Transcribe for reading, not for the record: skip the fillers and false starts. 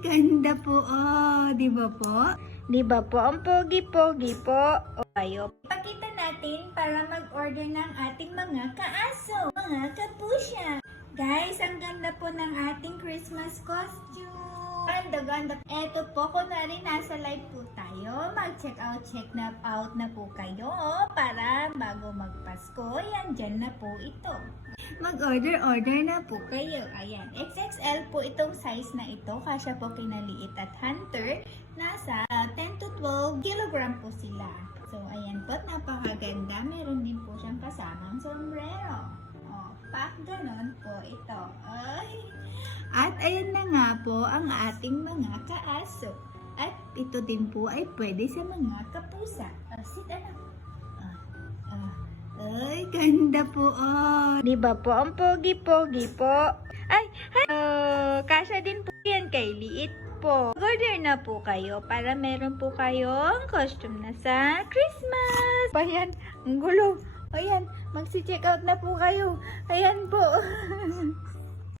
ganda po. Oh, di ba po? Di ba po? Ang pogi-pogi po. O kayo. Pakita natin para mag-order ng ating mga kaaso, mga kapusya. Guys, ang ganda po ng ating Christmas costume. Ganda-ganda. Eto po, kunwari nasa live po tayo. Mag-check out na po kayo para bago magpasko. Yan, dyan na po ito. Mag-order na po kayo. Ayan, XXL po itong size na ito. Kasya po kinaliit at hunter. Nasa 10 to 12 kilogram po sila. So, ayan po, napakaganda. Meron din po siyang kasamang sombrero. Pak, ganon po ito. Ay. At ayan na nga po ang ating mga kaaso. At ito din po ay pwede sa mga kapusa. Sit anak. Ay, ganda po. Di ba po? Ang pogi-pogi po. Ay, kasya din po yan kay liit po. Order na po kayo para meron po kayong costume na sa Christmas. Ayan, ang gulo. Ayan, magsi-check out na po kayo. Ayan po.